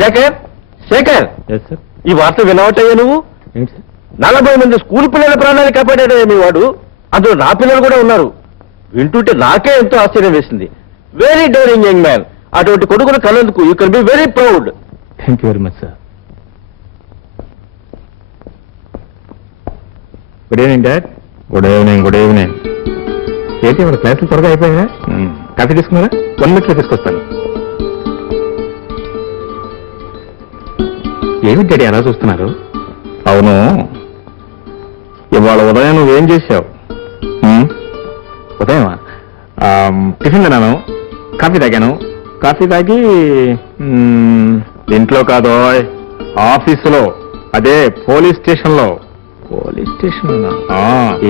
శేఖర్ శేఖర్, ఈ వార్త వినవటయ్యా నువ్వు? 40 మంది స్కూల్ పిల్లల ప్రాణాన్ని కాపాడాడే మీ వాడు, అందులో నా పిల్లలు కూడా ఉన్నారు. వింటుంటే నాకే ఎంతో ఆశ్చర్యం వేసింది. Very daring young man. అటువంటి కొడుకును కన్నందుకు you can be very proud. Thank you very much sir. Good evening dad. Good evening. Good evening. ఏంటి మన క్లాసులు త్వరగా అయిపోయా? కాఫీ తీసుకున్నారా? 1 minute తీసుకొస్తాను. ఏమి డాడీ అలా చూస్తున్నారు? అవును, ఇవాళ ఉదయం నువ్వేం చేశావు? ఉదయమా? టిఫిన్ తిన్నాను, కాఫీ తాగాను. కాఫీ తాగి ఇంట్లో కాదో ఆఫీసులో, అదే పోలీస్ స్టేషన్లో. పోలీస్ స్టేషన్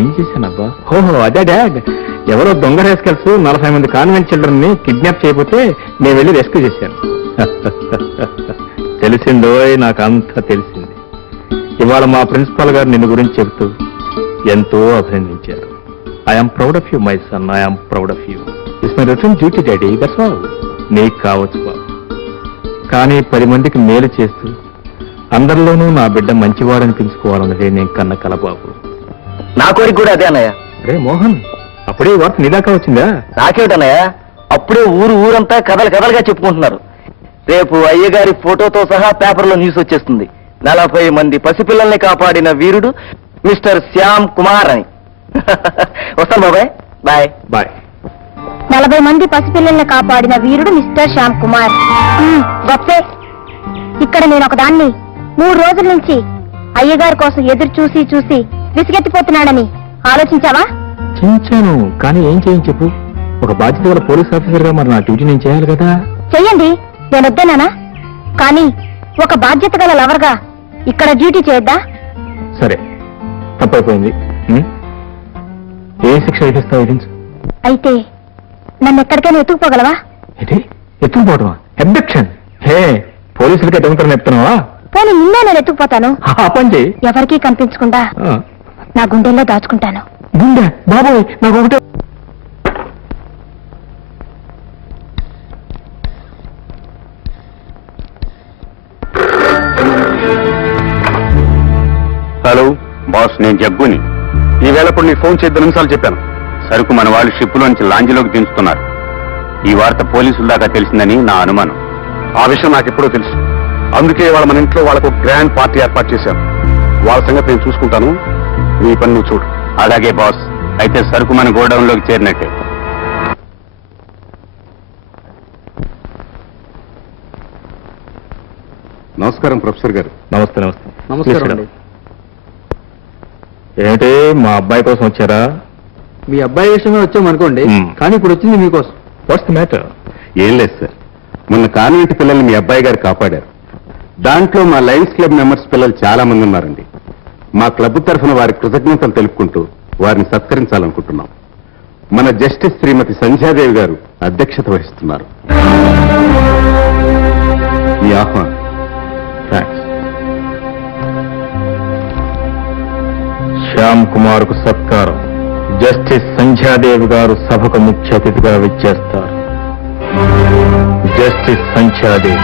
ఏం చేశానబ్బా? ఓహో అదే డాడ్, ఎవరో దొంగ రేస్కల్స్ 40 మంది కాన్వెంట్ చిల్డ్రన్ ని కిడ్నాప్ చేయబోతే నేను వెళ్ళి రెస్క్యూ చేశాను. తెలిసిందో, నాకంతా తెలిసింది. ఇవాళ మా ప్రిన్సిపాల్ గారు నిన్ను గురించి చెబుతూ ఎంతో అభినందించారు. I'm proud of you my son, I'm proud of you. It's my return duty daddy, that's all. నీకు కావచ్చు బాబు, కానీ 10 మందికి మేలు చేస్తూ అందరిలోనూ నా బిడ్డ మంచివాడని తెలుసుకోవాలన్నదే నేను కన్న కల బాబు. నా కోరిక కూడా అదే అన్నయ్య. రే మోహన్, అప్పుడే వార్త నిదాకా వచ్చిందా? నాకేమిటన్నయ్య, అప్పుడే ఊరంతా కథలుగా చెప్పుకుంటున్నారు. రేపు అయ్యగారి ఫోటోతో సహా పేపర్లో న్యూస్ వచ్చేస్తుంది. 40 మంది పసిపిల్లల్ని కాపాడిన వీరుడు మిస్టర్ శ్యామ్ కుమార్ అని. వస్తాను బాబాయ్. Bye bye. 40 మంది పసిపిల్లల్ని కాపాడిన వీరుడు మిస్టర్ శ్యామ్ కుమార్. గొప్పే. ఇక్కడ నేను ఒకదాన్ని 3 రోజుల నుంచి అయ్యగారి కోసం ఎదురు చూసి చూసి విసిగెత్తిపోతున్నాడని ఆలోచించావా? చేయించాను, కానీ ఏం చేయం చెప్పు. ఒక బాధ్యత గల పోలీస్ ఆఫీసర్ గా మరి నా డ్యూటీ నేను చేయాలి కదా. చెయ్యండి, నేను వద్దన్నానా? కానీ ఒక బాధ్యత గల లవర్ గా ఇక్కడ డ్యూటీ చేయొద్దా? సరే, తప్పైపోయింది. ఏ శిక్ష విధిస్తావు? విధించు. అయితే నన్ను ఎక్కడికైనా ఎత్తుకుపోగలవా? ఏంటి ఎత్తుకుపోవడమా? అబ్డక్షన్. హే, పోలీసులకి ఎదుగుతారని చెప్తున్నావా? పోనీ నిన్నే నేను ఎత్తుకుపోతాను. ఆ పని చేయి. ఎవరికీ కనిపించకుండా నా గుండెల్లో దాచుకుంటాను. గుండె? బాబోయ్, నాకు ఒకటే. హలో బాస్, నేను జగ్గుని. ఈవేళప్పుడు నీకు ఫోన్ చేద్దాం నిమిషాలు చెప్పాను. సరుకు మన వాళ్ళు షిప్లోంచి లాంజీలోకి దించుతున్నారు. ఈ వార్త పోలీసుల దాకా తెలిసిందని నా అనుమానం. ఆ విషయం నాకు ఎప్పుడో తెలుసు. అందుకే వాళ్ళ మన ఇంట్లో వాళ్ళకు గ్రాండ్ పార్టీ ఏర్పాటు చేశాను. వాళ్ళ సంగతి నేను చూసుకుంటాను, నీ పని నువ్వు చూడు. అలాగే బాస్, అయితే సరుకు మన గోడౌన్లోకి చేరినట్టే. నమస్కారం ప్రొఫెసర్ గారు. నమస్తే. నమస్తే. నమస్కారం. ఏంటి మా అబ్బాయి కోసం వచ్చారా? మీ అబ్బాయి విషయమే వచ్చామనుకోండి, కానీ ఇప్పుడు వచ్చింది మీకోసం. What's the matter? ఏం లేదు సార్, మొన్న కాన్వెంట్ పిల్లల్ని మీ అబ్బాయి గారు కాపాడారు. దాంట్లో మా లయన్స్ క్లబ్ మెంబర్స్ పిల్లలు చాలా మంది ఉన్నారండి. మా క్లబ్ తరఫున వారి కృతజ్ఞతలు తెలుపుకుంటూ వారిని సత్కరించాలనుకుంటున్నాం. మన జస్టిస్ శ్రీమతి సంధ్యాదేవి గారు అధ్యక్షత వహిస్తున్నారు. మీ ఆహ్వానం. థ్యాంక్స్. శ్యామ్ కుమార్ కు సత్కారం. జస్టిస్ సంధ్యాదేవి గారు సభకు ముఖ్య అతిథిగా విచ్చేస్తారు. జస్టిస్ సంధ్యాదేవి.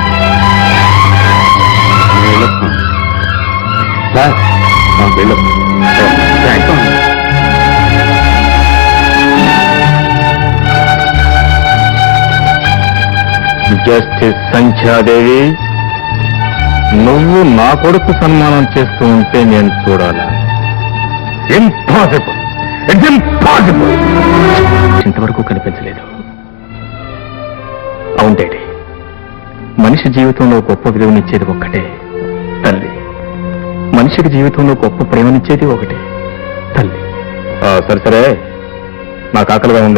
జస్టిస్ సంధ్యాదేవి, నువ్వు నా కొడుకు సన్మానం చేస్తూ ఉంటే నేను చూడాలా? ఇంపాసిబుల్. It's impossible. ఇంతవరకు కనిపించలేదు. అవును డాడీ, మనిషి జీవితంలో గొప్ప విలువనిచ్చేది ఒక్కటే, తల్లి. మనిషికి జీవితంలో గొప్ప ప్రేమనిచ్చేది ఒకటే, తల్లి. సరే సరే, నాకు ఆకలిగా ఉంది.